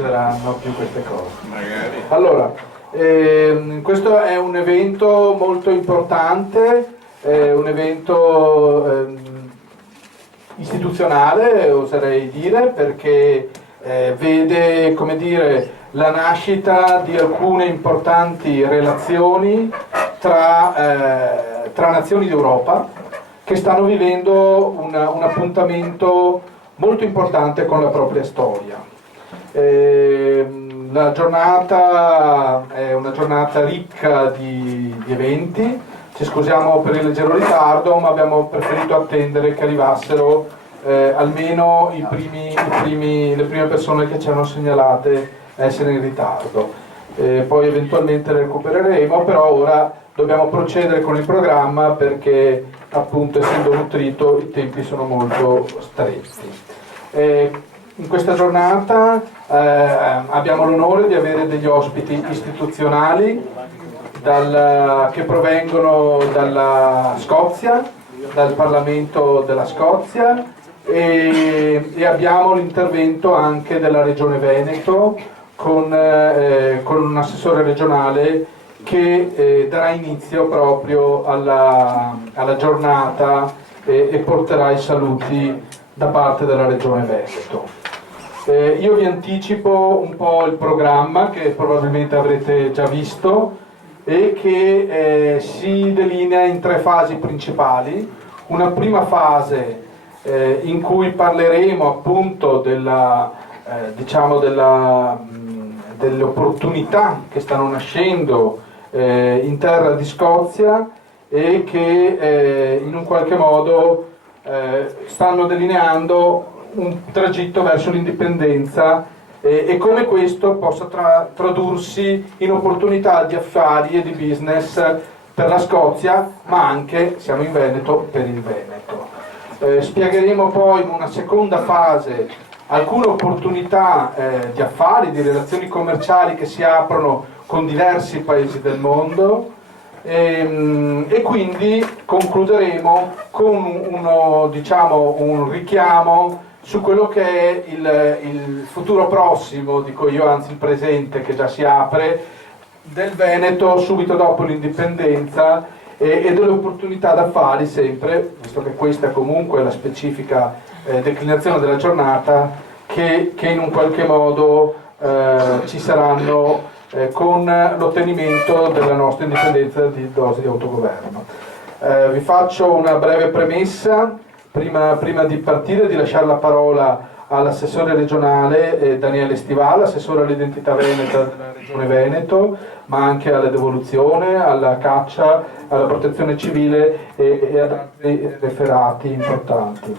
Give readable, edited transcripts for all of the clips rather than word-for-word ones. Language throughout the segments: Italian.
succederanno più queste cose. Magari. Allora, questo è un evento molto importante, un evento istituzionale, oserei dire, perché vede, come dire, la nascita di alcune importanti relazioni tra nazioni d'Europa che stanno vivendo un appuntamento molto importante con la propria storia. La giornata è una giornata ricca di eventi. Ci scusiamo per il leggero ritardo, ma abbiamo preferito attendere che arrivassero almeno le prime persone che ci hanno segnalate essere in ritardo. Poi eventualmente le recupereremo, però ora dobbiamo procedere con il programma perché, appunto, essendo nutrito, i tempi sono molto stretti. In questa giornata abbiamo l'onore di avere degli ospiti istituzionali che provengono dalla Scozia, dal Parlamento della Scozia, e abbiamo l'intervento anche della Regione Veneto con un assessore regionale che darà inizio proprio alla giornata e porterà i saluti da parte della Regione Veneto. Io vi anticipo un po' il programma che probabilmente avrete già visto e che si delinea in 3 fasi principali. Una prima fase in cui parleremo appunto delle opportunità che stanno nascendo in terra di Scozia e che in un qualche modo stanno delineando un tragitto verso l'indipendenza e come questo possa tradursi in opportunità di affari e di business per la Scozia, ma anche, siamo in Veneto, per il Veneto. Spiegheremo poi in una seconda fase alcune opportunità di affari, di relazioni commerciali che si aprono con diversi paesi del mondo e quindi concluderemo con un richiamo su quello che è il futuro prossimo, dico io, anzi il presente che già si apre, del Veneto subito dopo l'indipendenza e delle opportunità d'affari sempre, visto che questa è comunque la specifica declinazione della giornata, che in un qualche modo ci saranno con l'ottenimento della nostra indipendenza di dose di autogoverno. Vi faccio una breve premessa prima di partire, di lasciare la parola all'assessore regionale Daniele Stivala, assessore all'identità veneta della Regione Veneto, ma anche alla devoluzione, alla caccia, alla protezione civile e ad altri referati importanti.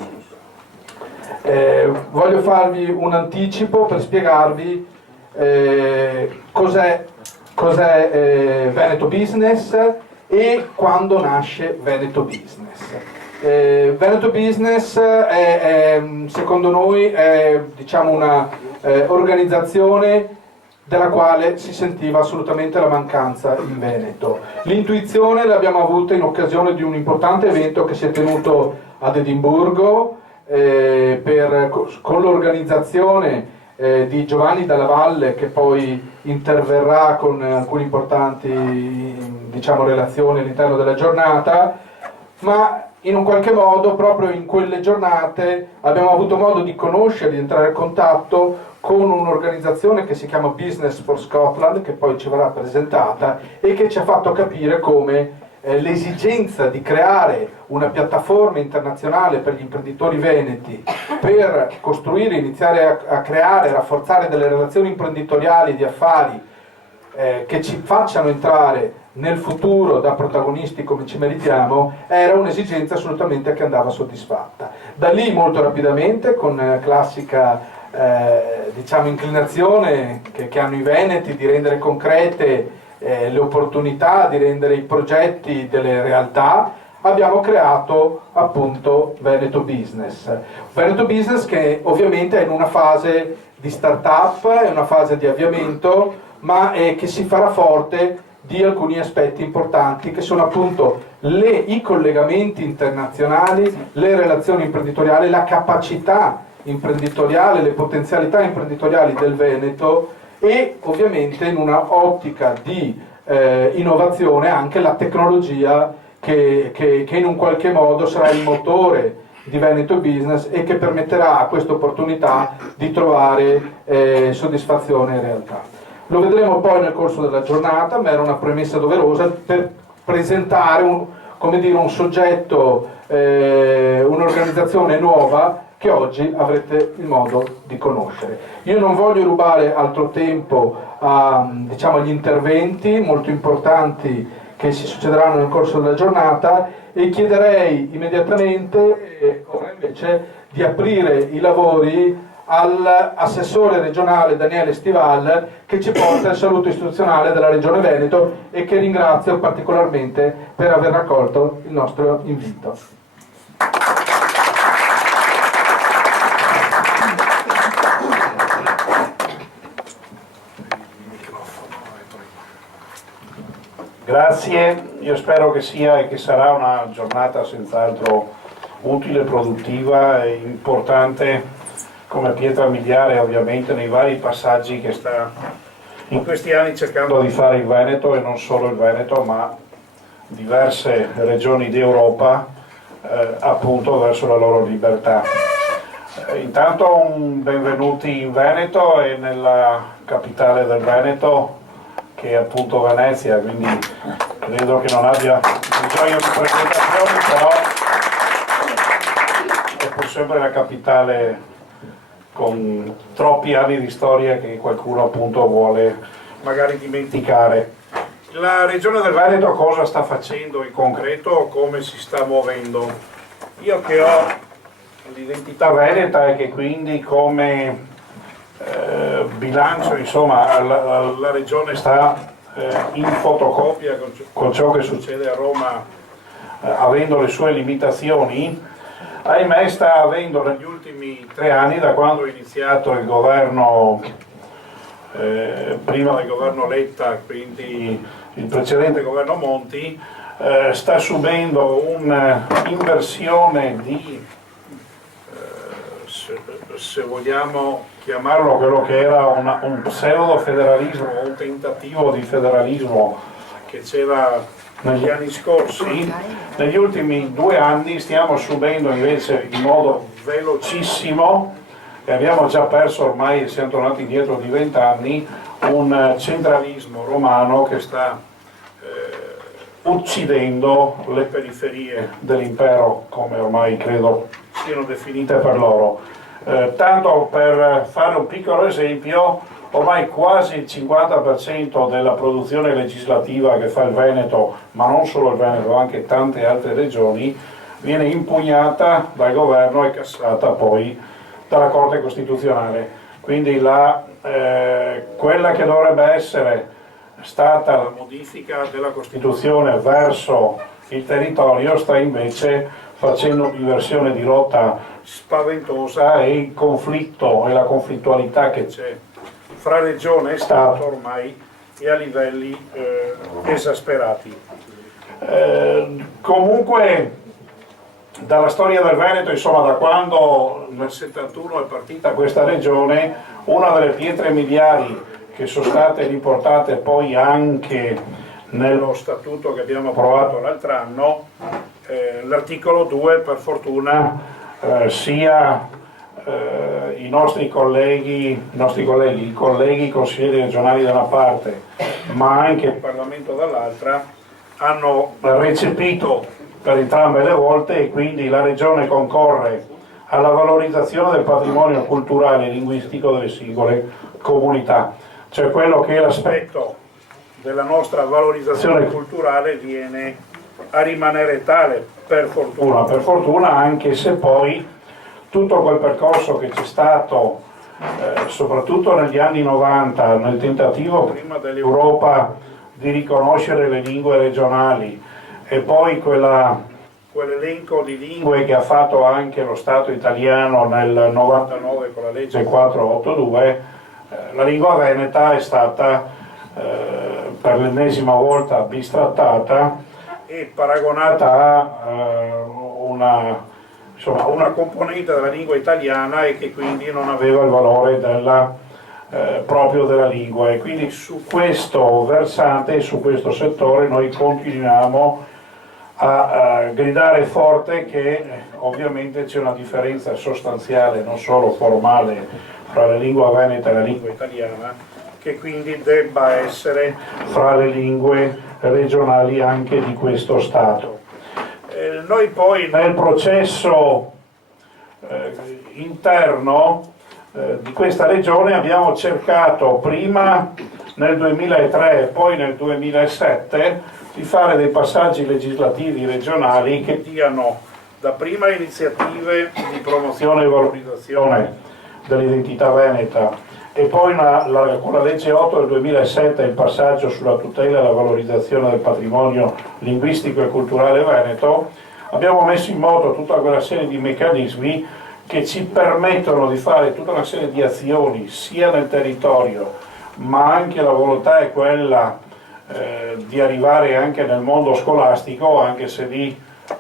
Voglio farvi un anticipo per spiegarvi cos'è Veneto Business e quando nasce Veneto Business. Veneto Business secondo noi è una organizzazione della quale si sentiva assolutamente la mancanza in Veneto. L'intuizione l'abbiamo avuta in occasione di un importante evento che si è tenuto ad Edimburgo con l'organizzazione di Giovanni Dalla Valle, che poi interverrà con alcune importanti relazioni all'interno della giornata, ma in un qualche modo proprio in quelle giornate abbiamo avuto modo di conoscere, di entrare in contatto con un'organizzazione che si chiama Business for Scotland, che poi ci verrà presentata e che ci ha fatto capire come l'esigenza di creare una piattaforma internazionale per gli imprenditori veneti per costruire, iniziare a creare e rafforzare delle relazioni imprenditoriali di affari che ci facciano entrare nel futuro da protagonisti come ci meritiamo, era un'esigenza assolutamente che andava soddisfatta. Da lì molto rapidamente, con classica inclinazione che hanno i veneti di rendere concrete le opportunità, di rendere i progetti delle realtà, abbiamo creato appunto Veneto Business. Veneto Business che ovviamente è in una fase di start-up, è una fase di avviamento, ma che si farà forte di alcuni aspetti importanti che sono appunto i collegamenti internazionali, le relazioni imprenditoriali, la capacità imprenditoriale, le potenzialità imprenditoriali del Veneto e ovviamente in una ottica di innovazione anche la tecnologia che in un qualche modo sarà il motore di Veneto Business e che permetterà a questa opportunità di trovare soddisfazione in realtà. Lo vedremo poi nel corso della giornata, ma era una premessa doverosa per presentare un soggetto, un'organizzazione nuova che oggi avrete il modo di conoscere. Io non voglio rubare altro tempo agli interventi molto importanti che si succederanno nel corso della giornata e chiederei immediatamente ora invece di aprire i lavori all'assessore regionale Daniele Stival che ci porta il saluto istituzionale della Regione Veneto e che ringrazio particolarmente per aver raccolto il nostro invito. Grazie, io spero che sia e che sarà una giornata senz'altro utile, produttiva e importante come pietra miliare ovviamente nei vari passaggi che sta in questi anni cercando di fare il Veneto e non solo il Veneto ma diverse regioni d'Europa appunto verso la loro libertà. Intanto un benvenuti in Veneto e nella capitale del Veneto che è appunto Venezia, quindi credo che non abbia bisogno di presentazioni, però è pur sempre la capitale con troppi anni di storia che qualcuno appunto vuole magari dimenticare. La Regione del Veneto cosa sta facendo in concreto, come si sta muovendo? Io che ho l'identità veneta e che quindi come bilancio, insomma, la Regione sta in fotocopia con ciò che succede a Roma, avendo le sue limitazioni, ahimè sta avendo negli ultimi 3 anni, da quando è iniziato il governo, prima del governo Letta, quindi il precedente governo Monti, sta subendo un'inversione di, se vogliamo chiamarlo quello che era un pseudo federalismo, un tentativo di federalismo che c'era negli anni scorsi. Negli ultimi 2 anni stiamo subendo invece in modo velocissimo, e abbiamo già perso ormai, siamo tornati indietro di 20 anni, un centralismo romano che sta uccidendo le periferie dell'impero, come ormai credo siano definite per loro. Tanto per fare un piccolo esempio, ormai quasi il 50% della produzione legislativa che fa il Veneto, ma non solo il Veneto, anche tante altre regioni, viene impugnata dal governo e cassata poi dalla Corte Costituzionale. Quindi quella che dovrebbe essere stata la modifica della Costituzione verso il territorio sta invece facendo un'inversione di rotta spaventosa e il conflitto e la conflittualità che c'è fra Regione e Stato ormai è a livelli esasperati. Comunque dalla storia del Veneto, insomma da quando nel 71 è partita questa regione, una delle pietre miliari che sono state riportate poi anche nello statuto che abbiamo approvato l'altro anno, l'articolo 2 per fortuna sia i colleghi consiglieri regionali da una parte ma anche il Parlamento dall'altra hanno recepito per entrambe le volte e quindi la Regione concorre alla valorizzazione del patrimonio culturale e linguistico delle singole comunità, cioè quello che è l'aspetto della nostra valorizzazione culturale viene a rimanere tale per fortuna, anche se poi tutto quel percorso che c'è stato soprattutto negli anni 90 nel tentativo prima dell'Europa di riconoscere le lingue regionali e poi quell'elenco di lingue che ha fatto anche lo Stato italiano nel 99 con la legge 482, la lingua veneta è stata per l'ennesima volta bistrattata e paragonata a una insomma, una componente della lingua italiana e che quindi non aveva il valore proprio della lingua, e quindi su questo versante e su questo settore noi continuiamo a gridare forte che ovviamente c'è una differenza sostanziale, non solo formale, fra la lingua veneta e la lingua italiana, che quindi debba essere fra le lingue regionali anche di questo Stato. Noi poi nel processo interno di questa regione abbiamo cercato prima nel 2003 e poi nel 2007 di fare dei passaggi legislativi regionali che diano dapprima iniziative di promozione e valorizzazione dell'identità veneta, e poi con la legge 8 del 2007 il passaggio sulla tutela e la valorizzazione del patrimonio linguistico e culturale veneto. Abbiamo messo in moto tutta quella serie di meccanismi che ci permettono di fare tutta una serie di azioni sia nel territorio, ma anche la volontà è quella di arrivare anche nel mondo scolastico, anche se lì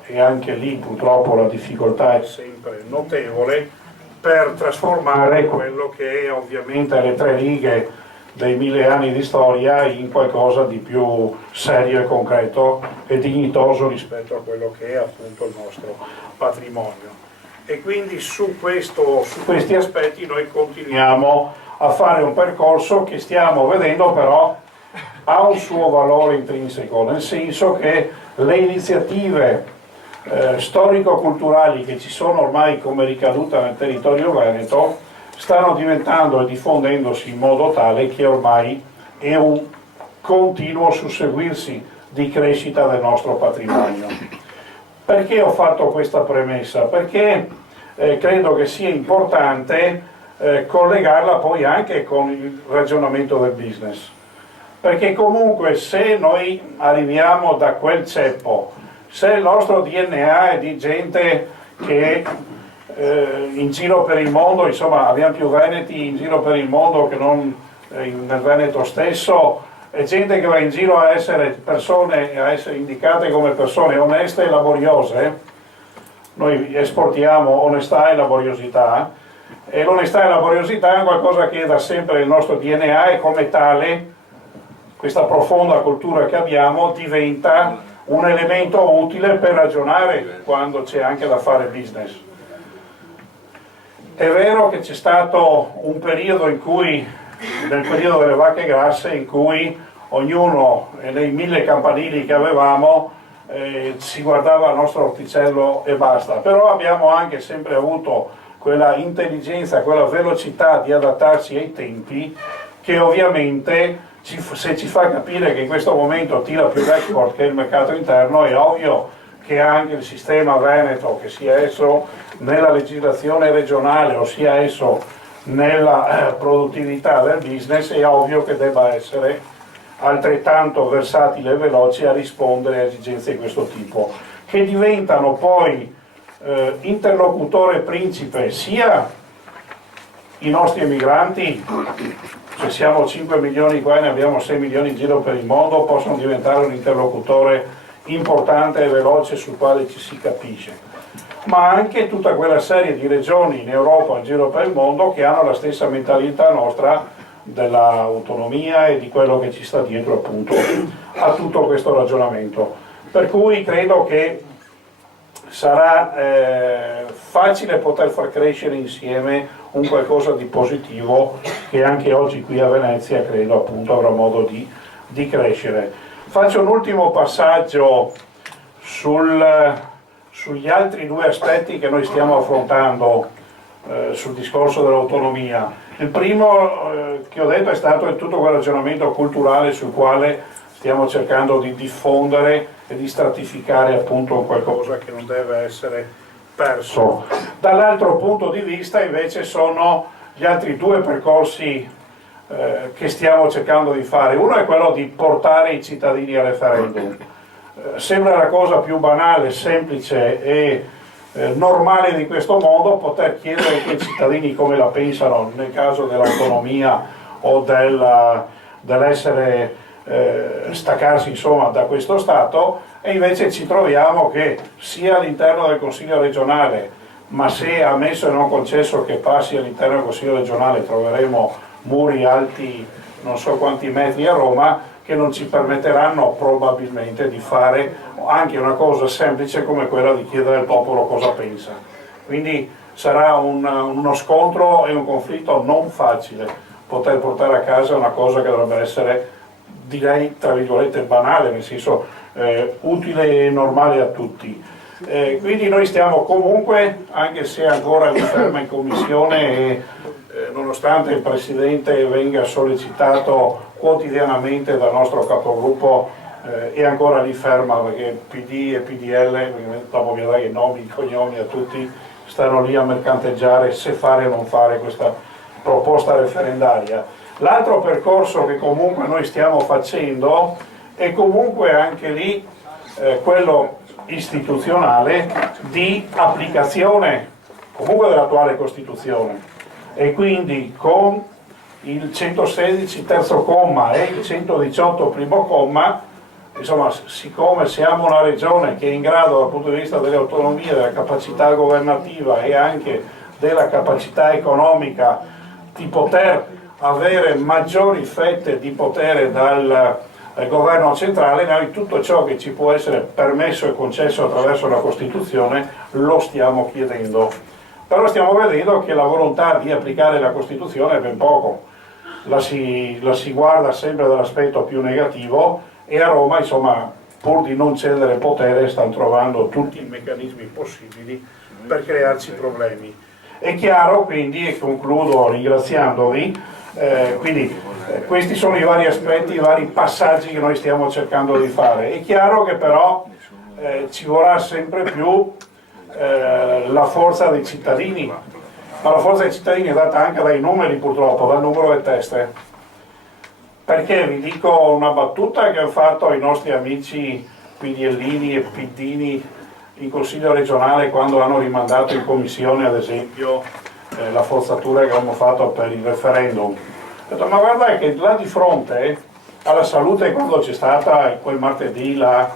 e anche lì purtroppo la difficoltà è sempre notevole, per trasformare quello che è ovviamente le 3 righe dei 1000 anni di storia in qualcosa di più serio e concreto e dignitoso rispetto a quello che è appunto il nostro patrimonio. E quindi su questi aspetti noi continuiamo a fare un percorso che stiamo vedendo però ha un suo valore intrinseco, nel senso che le iniziative storico-culturali che ci sono ormai come ricaduta nel territorio veneto stanno diventando e diffondendosi in modo tale che ormai è un continuo susseguirsi di crescita del nostro patrimonio. Perché ho fatto questa premessa? Perché credo che sia importante collegarla poi anche con il ragionamento del business, perché comunque se noi arriviamo da quel ceppo, se il nostro DNA è di gente che in giro per il mondo, insomma abbiamo più veneti in giro per il mondo che non nel Veneto stesso, è gente che va in giro a essere persone, a essere indicate come persone oneste e laboriose. Noi esportiamo onestà e laboriosità, e l'onestà e la laboriosità è qualcosa che è da sempre nel nostro DNA, e come tale questa profonda cultura che abbiamo diventa un elemento utile per ragionare quando c'è anche da fare business. È vero che c'è stato un periodo in cui, nel periodo delle vacche grasse, in cui ognuno nei 1000 campanili che avevamo si guardava al nostro orticello e basta, però abbiamo anche sempre avuto quella intelligenza, quella velocità di adattarci ai tempi che ovviamente se ci fa capire che in questo momento tira più l'export che il mercato interno, è ovvio che anche il sistema veneto, che sia esso nella legislazione regionale o sia esso nella produttività del business, è ovvio che debba essere altrettanto versatile e veloce a rispondere a esigenze di questo tipo, che diventano poi interlocutore principe sia i nostri emigranti, se siamo 5 milioni qua e ne abbiamo 6 milioni in giro per il mondo, possono diventare un interlocutore importante e veloce sul quale ci si capisce, ma anche tutta quella serie di regioni in Europa, in giro per il mondo, che hanno la stessa mentalità nostra dell'autonomia e di quello che ci sta dietro appunto a tutto questo ragionamento. Per cui credo che sarà facile poter far crescere insieme un qualcosa di positivo che anche oggi qui a Venezia credo appunto avrà modo di crescere. Faccio un ultimo passaggio sugli altri 2 aspetti che noi stiamo affrontando sul discorso dell'autonomia. Il primo che ho detto è stato tutto quel ragionamento culturale sul quale stiamo cercando di diffondere e di stratificare appunto qualcosa che non deve essere perso. Dall'altro punto di vista invece sono gli altri 2 percorsi che stiamo cercando di fare. Uno è quello di portare i cittadini al referendum. Sembra la cosa più banale, semplice e normale di questo mondo poter chiedere ai cittadini come la pensano nel caso dell'autonomia o dell'essere staccarsi insomma da questo Stato, e invece ci troviamo che sia all'interno del Consiglio regionale ma se ammesso e non concesso che passi all'interno del Consiglio regionale troveremo muri alti non so quanti metri a Roma, che non ci permetteranno probabilmente di fare anche una cosa semplice come quella di chiedere al popolo cosa pensa. Quindi sarà uno scontro e un conflitto non facile poter portare a casa una cosa che dovrebbe essere, direi, tra virgolette banale, nel senso utile e normale a tutti. Quindi noi stiamo comunque, anche se ancora ferma in commissione e nonostante il Presidente venga sollecitato quotidianamente dal nostro capogruppo, è ancora lì ferma perché PD e PDL, dopo vi dai i nomi, i cognomi a tutti, stanno lì a mercanteggiare se fare o non fare questa proposta referendaria. L'altro percorso che comunque noi stiamo facendo è comunque anche lì quello istituzionale di applicazione comunque dell'attuale Costituzione, e quindi con il 116 terzo comma e il 118 primo comma, insomma, siccome siamo una regione che è in grado dal punto di vista delle autonomie, della capacità governativa e anche della capacità economica di poter avere maggiori fette di potere dal governo centrale, noi tutto ciò che ci può essere permesso e concesso attraverso la Costituzione lo stiamo chiedendo. Però stiamo vedendo che la volontà di applicare la Costituzione è ben poco, la si guarda sempre dall'aspetto più negativo, e a Roma, insomma, pur di non cedere potere, stanno trovando tutti i meccanismi possibili per crearci problemi. È chiaro quindi, e concludo ringraziandovi, questi sono i vari aspetti, i vari passaggi che noi stiamo cercando di fare. È chiaro che però ci vorrà sempre più la forza dei cittadini, ma la forza dei cittadini è data anche dai numeri, purtroppo, dal numero delle teste. Perché vi dico una battuta che hanno fatto i nostri amici PDLini e PDini in Consiglio regionale quando hanno rimandato in commissione, ad esempio, la forzatura che abbiamo fatto per il referendum. Ho detto, ma guarda che là di fronte alla salute, quando c'è stata quel martedì la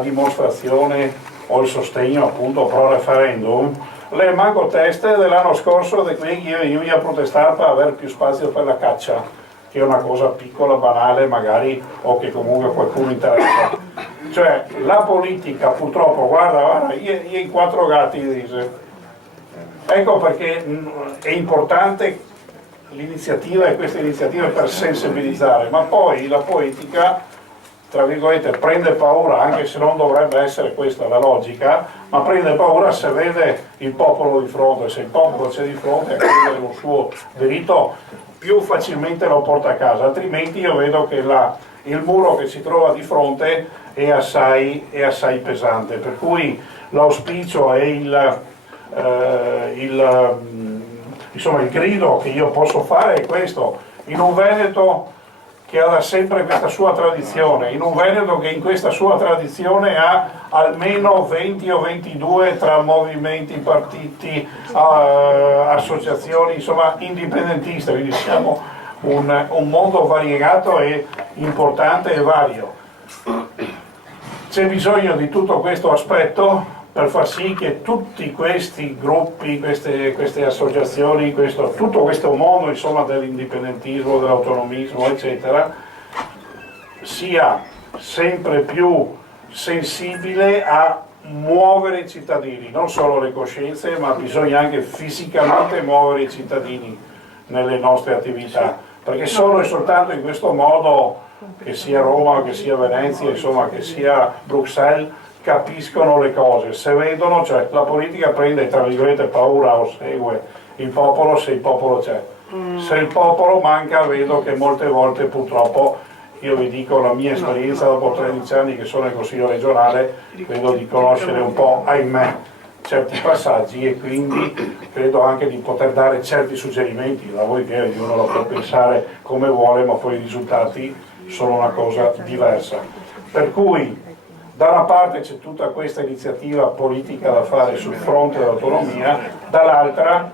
dimostrazione o il sostegno appunto pro referendum, le manco teste dell'anno scorso di cui io a protestare per avere più spazio per la caccia, che è una cosa piccola, banale magari, o che comunque qualcuno interessa. Cioè la politica purtroppo, guarda, io in 4 gatti dice. Ecco perché è importante l'iniziativa e queste iniziative per sensibilizzare, ma poi la politica, tra virgolette, prende paura, anche se non dovrebbe essere questa la logica, ma prende paura se vede il popolo di fronte. Se il popolo c'è di fronte a chiedere un suo diritto, più facilmente lo porta a casa, altrimenti io vedo che il muro che si trova di fronte è assai pesante, per cui l'auspicio e insomma, il grido che io posso fare è questo: in un Veneto che ha da sempre questa sua tradizione, in un Veneto che in questa sua tradizione ha almeno 20 o 22 tra movimenti, partiti, associazioni, insomma indipendentiste, quindi siamo un mondo variegato e importante e vario. C'è bisogno di tutto questo aspetto per far sì che tutti questi gruppi, queste associazioni, tutto questo mondo, insomma, dell'indipendentismo, dell'autonomismo, eccetera, sia sempre più sensibile a muovere i cittadini, non solo le coscienze, ma bisogna anche fisicamente muovere i cittadini nelle nostre attività, perché solo e soltanto in questo modo, che sia Roma, che sia Venezia, insomma, che sia Bruxelles, capiscono le cose, se vedono, cioè la politica prende, tra virgolette, paura o segue il popolo se il popolo c'è. Se il popolo manca, vedo che molte volte purtroppo, io vi dico la mia esperienza dopo 13 anni che sono in Consiglio regionale, credo di conoscere un po', ahimè, certi passaggi, e quindi credo anche di poter dare certi suggerimenti, da voi che ognuno lo può pensare come vuole, ma poi i risultati sono una cosa diversa. Per cui da una parte c'è tutta questa iniziativa politica da fare sul fronte dell'autonomia, dall'altra,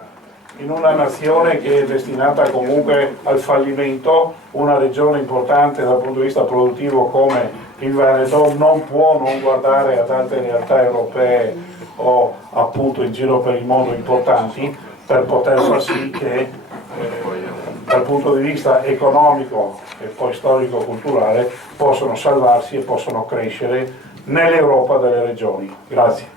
in una nazione che è destinata comunque al fallimento, una regione importante dal punto di vista produttivo come il Veneto non può non guardare ad altre realtà europee o appunto in giro per il mondo importanti per poter far sì che dal punto di vista economico e poi storico-culturale possono salvarsi e possono crescere nell'Europa delle regioni. Grazie.